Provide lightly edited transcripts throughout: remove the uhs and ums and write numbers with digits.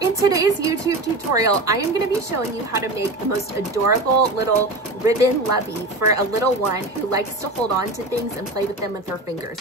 In today's YouTube tutorial, I am going to be showing you how to make the most adorable little ribbon lovey for a little one who likes to hold on to things and play with them with her fingers.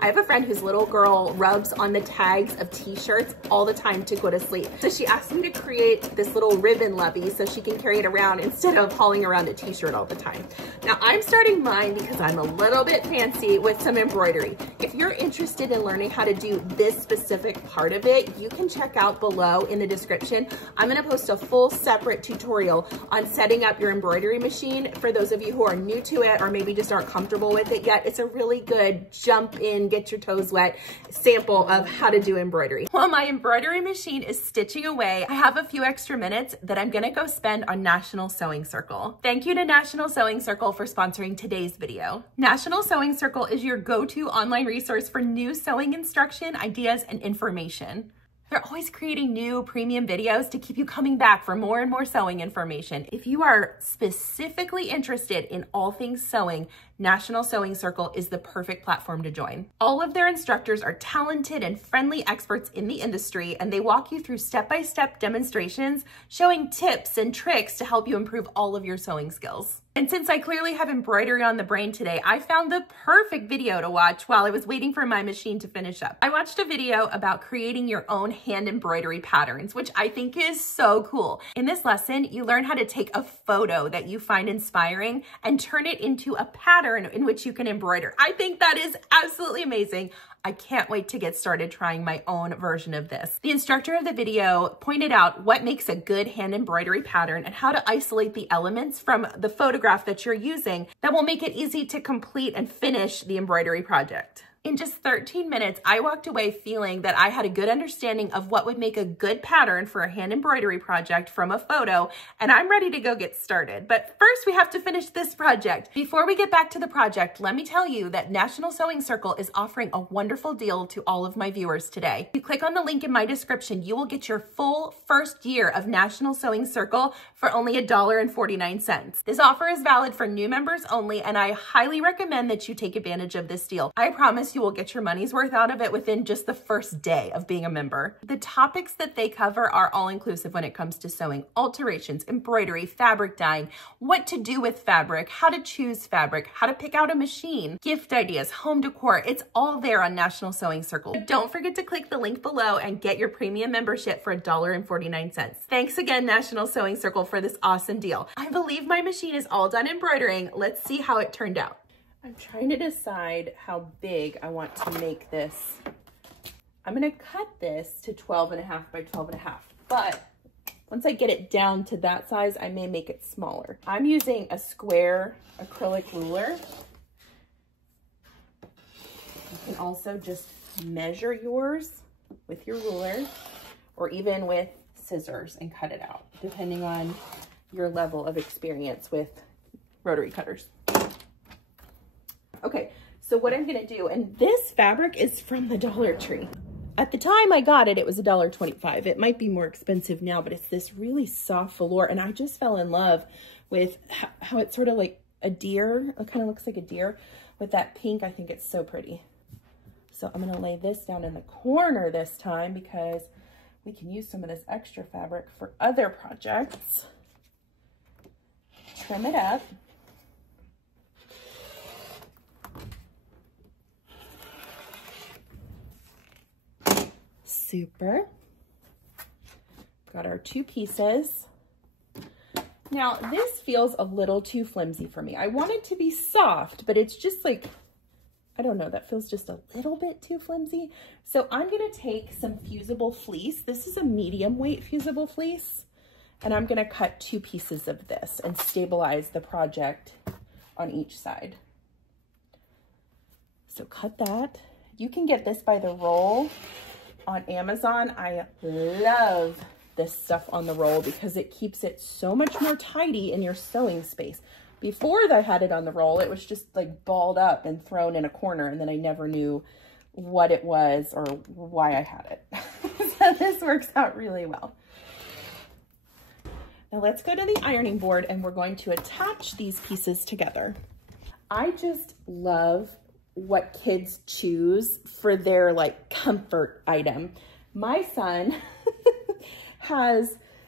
I have a friend whose little girl rubs on the tags of t-shirts all the time to go to sleep. So she asked me to create this little ribbon lovey so she can carry it around instead of hauling around a t-shirt all the time. Now I'm starting mine because I'm a little bit fancy with some embroidery. If you're interested in learning how to do this specific part of it, you can check out below in the description. I'm gonna post a full separate tutorial on setting up your embroidery machine for those of you who are new to it or maybe just aren't comfortable with it yet. It's a really good jump in, get your toes wet sample of how to do embroidery. While my embroidery machine is stitching away, I have a few extra minutes that I'm gonna go spend on National Sewing Circle. Thank you to National Sewing Circle for sponsoring today's video. National Sewing Circle is your go-to online resource for new sewing instruction, ideas, and information. They're always creating new premium videos to keep you coming back for more and more sewing information. If you are specifically interested in all things sewing, National Sewing Circle is the perfect platform to join. All of their instructors are talented and friendly experts in the industry, and they walk you through step-by-step demonstrations showing tips and tricks to help you improve all of your sewing skills. And since I clearly have embroidery on the brain today, I found the perfect video to watch while I was waiting for my machine to finish up. I watched a video about creating your own hand embroidery patterns, which I think is so cool. In this lesson, you learn how to take a photo that you find inspiring and turn it into a pattern in which you can embroider. I think that is absolutely amazing. I can't wait to get started trying my own version of this. The instructor of the video pointed out what makes a good hand embroidery pattern and how to isolate the elements from the photograph that you're using that will make it easy to complete and finish the embroidery project. In just 13 minutes, I walked away feeling that I had a good understanding of what would make a good pattern for a hand embroidery project from a photo, and I'm ready to go get started. But first, we have to finish this project. Before we get back to the project, let me tell you that National Sewing Circle is offering a wonderful deal to all of my viewers today. If you click on the link in my description, you will get your full first year of National Sewing Circle for only $1.49. This offer is valid for new members only, and I highly recommend that you take advantage of this deal. I promise you will get your money's worth out of it within just the first day of being a member. The topics that they cover are all inclusive when it comes to sewing: alterations, embroidery, fabric dyeing, what to do with fabric, how to choose fabric, how to pick out a machine, gift ideas, home decor. It's all there on National Sewing Circle. Don't forget to click the link below and get your premium membership for $1.49. Thanks again, National Sewing Circle, for this awesome deal. I believe my machine is all done embroidering. Let's see how it turned out. I'm trying to decide how big I want to make this. I'm gonna cut this to 12.5 by 12.5, but once I get it down to that size, I may make it smaller. I'm using a square acrylic ruler. You can also just measure yours with your ruler or even with scissors and cut it out, depending on your level of experience with rotary cutters. Okay, so what I'm gonna do, and this fabric is from the Dollar Tree. At the time I got it, it was $1.25. It might be more expensive now, but it's this really soft velour, and I just fell in love with how it's sort of like a deer. It kind of looks like a deer with that pink. I think it's so pretty. So I'm gonna lay this down in the corner this time because we can use some of this extra fabric for other projects. Trim it up. Super. Got our two pieces. Now this feels a little too flimsy for me. I want it to be soft, but it's just like, I don't know, that feels just a little bit too flimsy. So I'm gonna take some fusible fleece. This is a medium weight fusible fleece, and I'm gonna cut two pieces of this and stabilize the project on each side. So cut that. You can get this by the roll on Amazon. I love this stuff on the roll because it keeps it so much more tidy in your sewing space. Before I had it on the roll, it was just like balled up and thrown in a corner, and then I never knew what it was or why I had it. So this works out really well. Now let's go to the ironing board and we're going to attach these pieces together. I just love what kids choose for their like comfort item. My son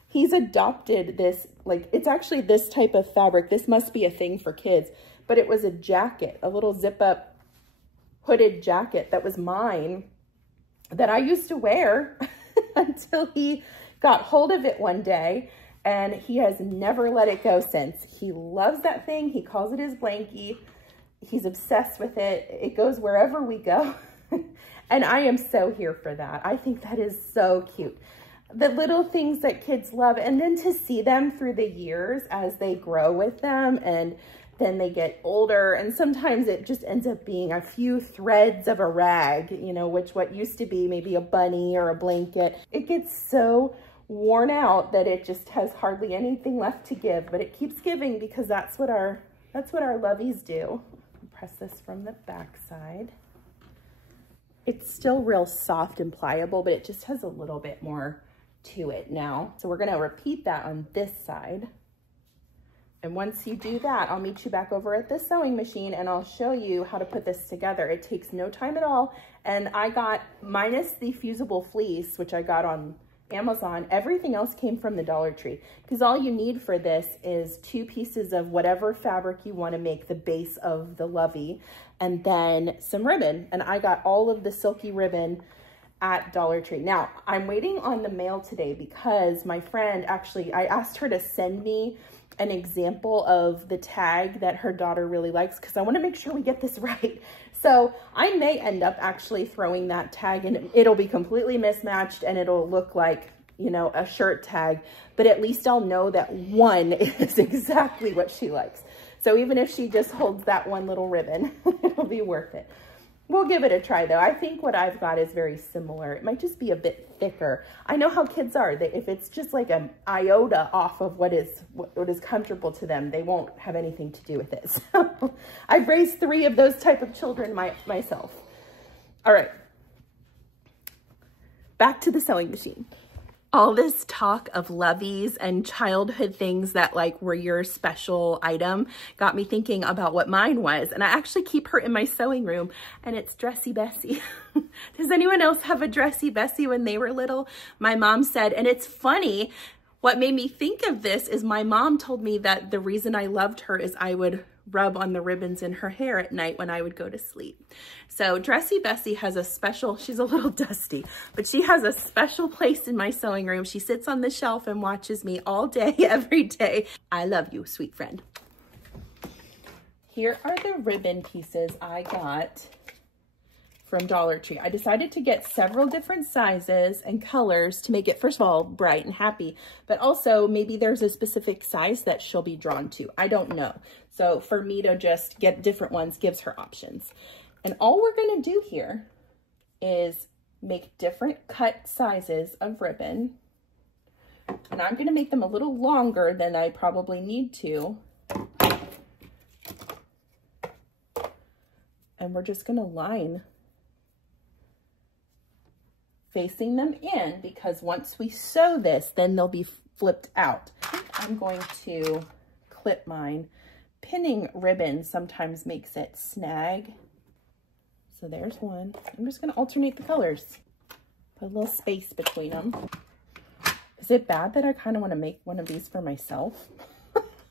he's adopted this, like, it's actually this type of fabric. This must be a thing for kids, but it was a jacket, a little zip up hooded jacket that was mine that I used to wear until he got hold of it one day, and he has never let it go since. He loves that thing. He calls it his blankie. He's obsessed with it. It goes wherever we go. And I am so here for that. I think that is so cute. The little things that kids love, and then to see them through the years as they grow with them, and then they get older, and sometimes it just ends up being a few threads of a rag, you know, what used to be maybe a bunny or a blanket. It gets so worn out that it just has hardly anything left to give, but it keeps giving because that's what our Loveys do. Press this from the back side. It's still real soft and pliable, but it just has a little bit more to it now. So we're going to repeat that on this side. And once you do that, I'll meet you back over at the sewing machine and I'll show you how to put this together. It takes no time at all. And I got, minus the fusible fleece, which I got on Amazon, everything else came from the Dollar Tree, because all you need for this is 2 pieces of whatever fabric you want to make the base of the Lovey, and then some ribbon. And I got all of the silky ribbon at Dollar Tree. Now, I'm waiting on the mail today because my friend actually, I asked her to send me an example of the tag that her daughter really likes, because I want to make sure we get this right. So I may end up actually throwing that tag in. It'll be completely mismatched and it'll look like, you know, a shirt tag, but at least I'll know that one is exactly what she likes. So even if she just holds that one little ribbon, it'll be worth it. We'll give it a try though. I think what I've got is very similar. It might just be a bit thicker. I know how kids are. If it's just like an iota off of what is comfortable to them, they won't have anything to do with it. So I've raised 3 of those type of children myself. All right, back to the sewing machine. All this talk of Loveys and childhood things that like were your special item got me thinking about what mine was. And I actually keep her in my sewing room, and it's Dressy Bessie. Does anyone else have a Dressy Bessie when they were little? My mom said, and it's funny, what made me think of this is my mom told me that the reason I loved her is I would rub on the ribbons in her hair at night when I would go to sleep. So Dressy Bessie has a special, she's a little dusty, but she has a special place in my sewing room. She sits on the shelf and watches me all day, every day. I love you, sweet friend. Here are the ribbon pieces I got from Dollar Tree. I decided to get several different sizes and colors to make it, first of all, bright and happy, but also maybe there's a specific size that she'll be drawn to. I don't know. So for me to just get different ones gives her options. And all we're going to do here is make different cut sizes of ribbon. And I'm going to make them a little longer than I probably need to. And we're just going to line facing them in, because once we sew this, then they'll be flipped out. I'm going to clip mine. Pinning ribbon sometimes makes it snag. So there's one. I'm just going to alternate the colors. Put a little space between them. Is it bad that I kind of want to make one of these for myself?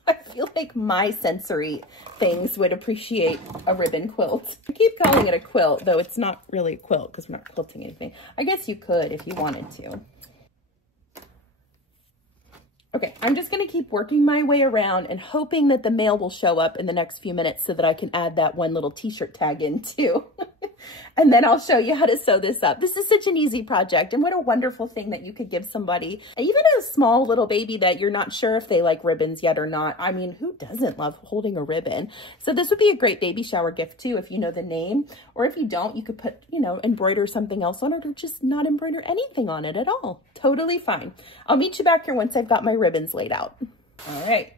I feel like my sensory things would appreciate a ribbon quilt. I keep calling it a quilt, though it's not really a quilt because we're not quilting anything. I guess you could if you wanted to. Okay, I'm just going to keep working my way around and hoping that the mail will show up in the next few minutes so that I can add that one little t-shirt tag in too. And then I'll show you how to sew this up. This is such an easy project, and what a wonderful thing that you could give somebody, even a small little baby that you're not sure if they like ribbons yet or not. I mean, who doesn't love holding a ribbon? So this would be a great baby shower gift too, if you know the name, or if you don't, you could put, you know, embroider something else on it, or just not embroider anything on it at all. Totally fine. I'll meet you back here once I've got my ribbons laid out. All right.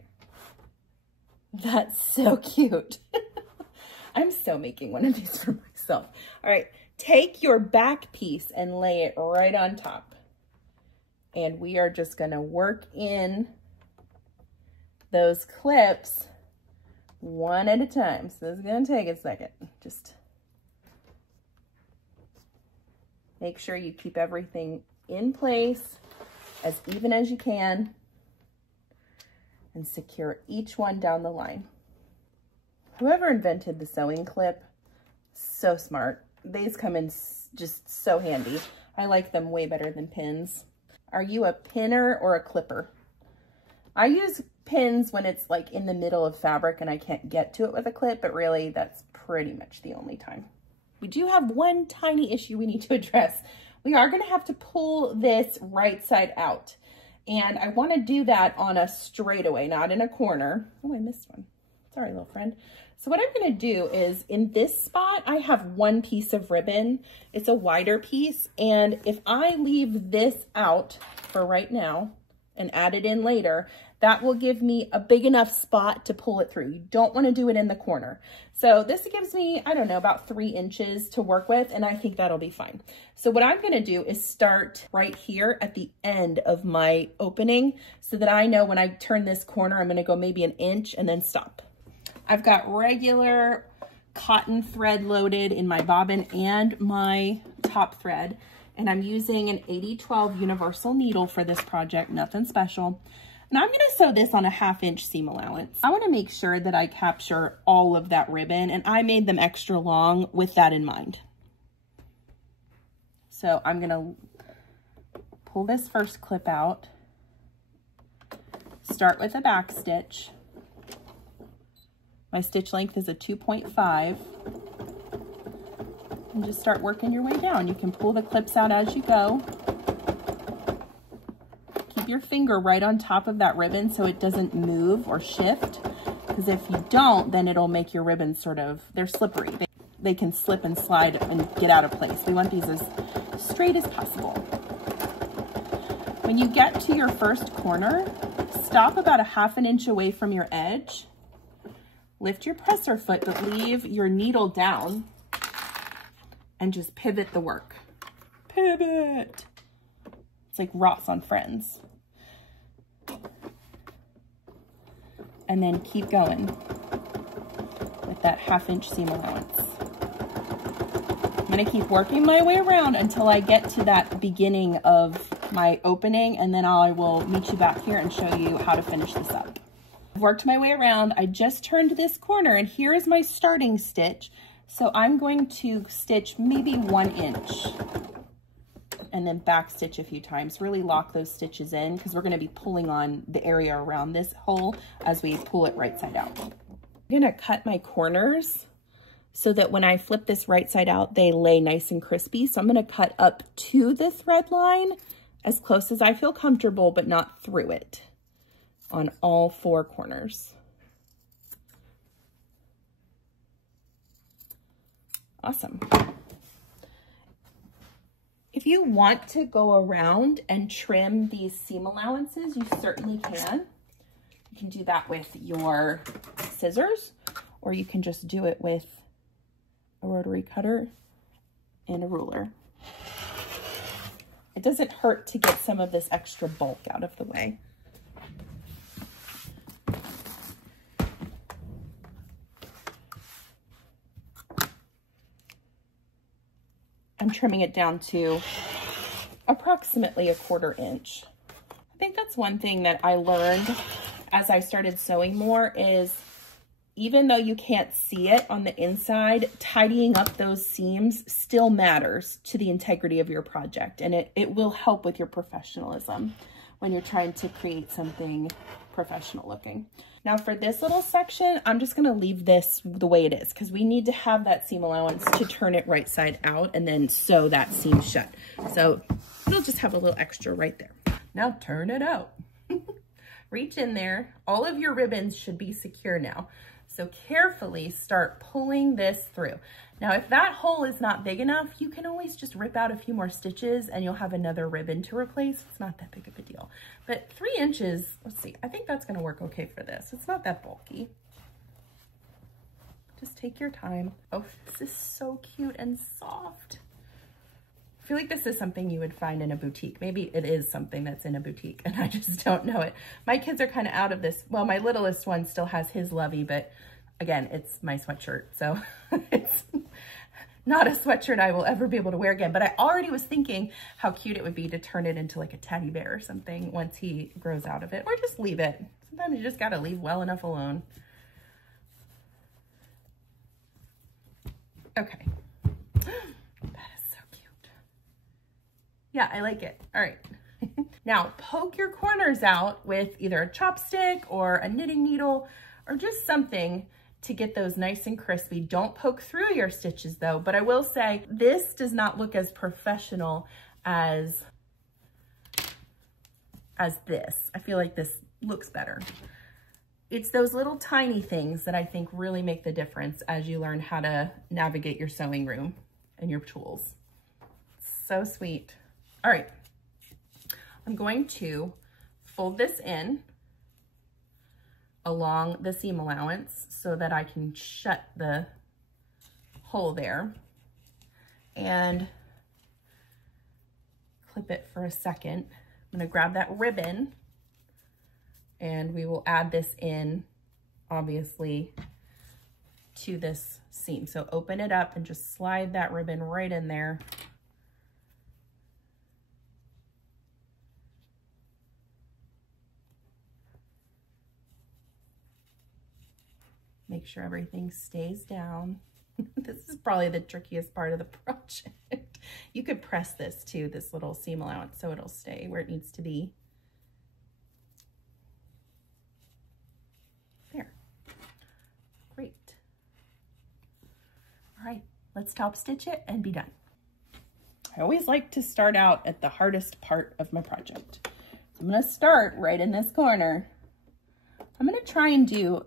That's so cute. I'm so making one of these for myself. All right, take your back piece and lay it right on top. And we are just gonna work in those clips one at a time. So this is gonna take a second. Just Make sure you keep everything in place as even as you can and secure each one down the line. Whoever invented the sewing clip, so smart. These come in just so handy. I like them way better than pins. Are you a pinner or a clipper? I use pins when it's like in the middle of fabric and I can't get to it with a clip, but really that's pretty much the only time. We do have one tiny issue we need to address. We are going to have to pull this right side out. And I want to do that on a straightaway, not in a corner. Oh, I missed one. Sorry, little friend. So what I'm going to do is in this spot, I have one piece of ribbon. It's a wider piece. And if I leave this out for right now and add it in later, that will give me a big enough spot to pull it through. You don't want to do it in the corner. So this gives me, I don't know, about 3 inches to work with, and I think that'll be fine. So what I'm going to do is start right here at the end of my opening so that I know when I turn this corner, I'm going to go maybe 1 inch and then stop. I've got regular cotton thread loaded in my bobbin and my top thread, and I'm using an 80-12 universal needle for this project, nothing special. Now I'm going to sew this on a 1/2 inch seam allowance. I want to make sure that I capture all of that ribbon, and I made them extra long with that in mind. So I'm going to pull this first clip out, start with a back stitch. My stitch length is a 2.5, and just start working your way down. You can pull the clips out as you go. Keep your finger right on top of that ribbon so it doesn't move or shift, because if you don't, then it'll make your ribbons sort of, they're slippery. They can slip and slide and get out of place. We want these as straight as possible. When you get to your first corner, stop about a 1/2 inch away from your edge. Lift your presser foot, but leave your needle down and just pivot the work. Pivot. It's like Ross on Friends. And then keep going with that 1/2 inch seam allowance. I'm gonna keep working my way around until I get to that beginning of my opening, and then I will meet you back here and show you how to finish this up. I've worked my way around. I just turned this corner, and here is my starting stitch. So I'm going to stitch maybe 1 inch and then back stitch a few times. Really lock those stitches in because we're going to be pulling on the area around this hole as we pull it right side out. I'm going to cut my corners so that when I flip this right side out, they lay nice and crispy. So I'm going to cut up to the thread line as close as I feel comfortable, but not through it on all 4 corners. Awesome. If you want to go around and trim these seam allowances, you certainly can. You can do that with your scissors, or you can just do it with a rotary cutter and a ruler. It doesn't hurt to get some of this extra bulk out of the way. I'm trimming it down to approximately a 1/4 inch. I think that's one thing that I learned as I started sewing more is even though you can't see it on the inside, tidying up those seams still matters to the integrity of your project, and it will help with your professionalism when you're trying to create something professional looking. Now for this little section, I'm just gonna leave this the way it is because we need to have that seam allowance to turn it right side out and then sew that seam shut. So it'll just have a little extra right there. Now turn it out. Reach in there. All of your ribbons should be secure now. So carefully start pulling this through. Now, if that hole is not big enough, you can always just rip out a few more stitches and you'll have another ribbon to replace. It's not that big of a deal. But 3 inches, let's see, I think that's gonna work okay for this. It's not that bulky. Just take your time. Oh, this is so cute and soft. I feel like this is something you would find in a boutique. Maybe it is something that's in a boutique and I just don't know it. My kids are kind of out of this. Well, my littlest one still has his Lovey, but again, it's my sweatshirt. So not a sweatshirt I will ever be able to wear again, but I already was thinking how cute it would be to turn it into like a teddy bear or something once he grows out of it, or just leave it. Sometimes you just gotta leave well enough alone. Okay. That is so cute. Yeah, I like it. All right. Now poke your corners out with either a chopstick or a knitting needle or just something to get those nice and crispy. Don't poke through your stitches though, but I will say this does not look as professional as this. I feel like this looks better. It's those little tiny things that I think really make the difference as you learn how to navigate your sewing room and your tools. So sweet. All right, I'm going to fold this in along the seam allowance so that I can shut the hole there and clip it for a second. I'm gonna grab that ribbon and we will add this in, obviously, to this seam. So open it up and just slide that ribbon right in there. Make sure everything stays down. This is probably the trickiest part of the project. You could press this too, this little seam allowance, so it'll stay where it needs to be. There. Great. All right, let's top stitch it and be done. I always like to start out at the hardest part of my project. So I'm gonna start right in this corner. I'm gonna try and do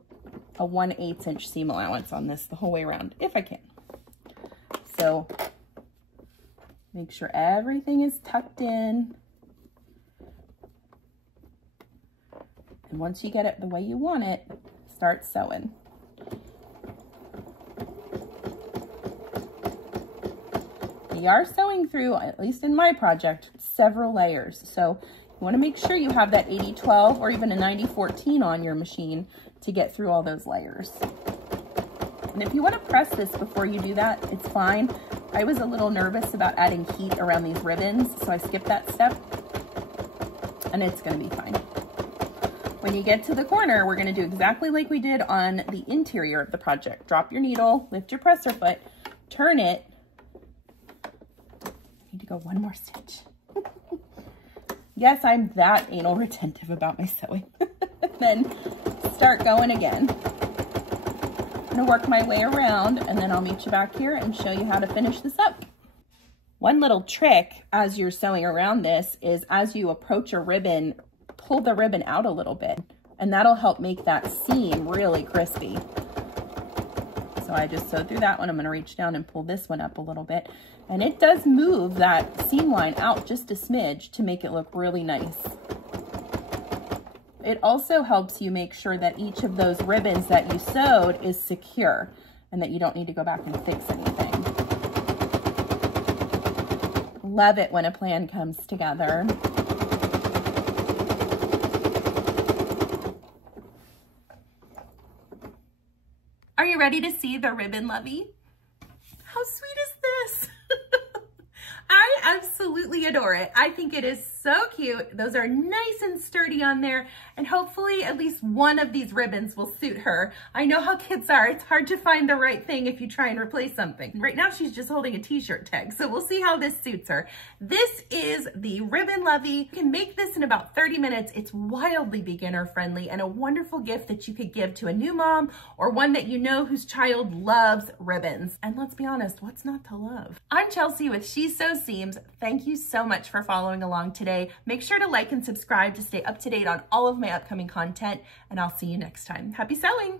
a 1/8 inch seam allowance on this the whole way around, if I can. So make sure everything is tucked in. And once you get it the way you want it, start sewing. We are sewing through, at least in my project, several layers. So you want to make sure you have that 80-12 or even a 90-14 on your machine to get through all those layers. And if you want to press this before you do that, it's fine. I was a little nervous about adding heat around these ribbons, so I skipped that step, and it's going to be fine. When you get to the corner, we're going to do exactly like we did on the interior of the project. Drop your needle, lift your presser foot, turn it. I need to go one more stitch. Yes, I'm that anal retentive about my sewing. Then start going again. I'm gonna work my way around and then I'll meet you back here and show you how to finish this up. One little trick as you're sewing around this is as you approach a ribbon, pull the ribbon out a little bit, and that'll help make that seam really crispy. So I just sewed through that one. I'm gonna reach down and pull this one up a little bit. And it does move that seam line out just a smidge to make it look really nice. It also helps you make sure that each of those ribbons that you sewed is secure and that you don't need to go back and fix anything. Love it when a plan comes together. Are you ready to see the ribbon, Lovey? How sweet is this? I absolutely adore it. I think it is so cute. Those are nice and sturdy on there, and hopefully at least one of these ribbons will suit her. I know how kids are. It's hard to find the right thing if you try and replace something. Right now she's just holding a t-shirt tag, so we'll see how this suits her. This is the Ribbon Lovey. You can make this in about 30 minutes. It's wildly beginner friendly and a wonderful gift that you could give to a new mom or one that you know whose child loves ribbons. And let's be honest, what's not to love? I'm Chelsea with She Sews Seams. Thank you so much for following along today. Make sure to like and subscribe to stay up to date on all of my upcoming content, and I'll see you next time. Happy sewing!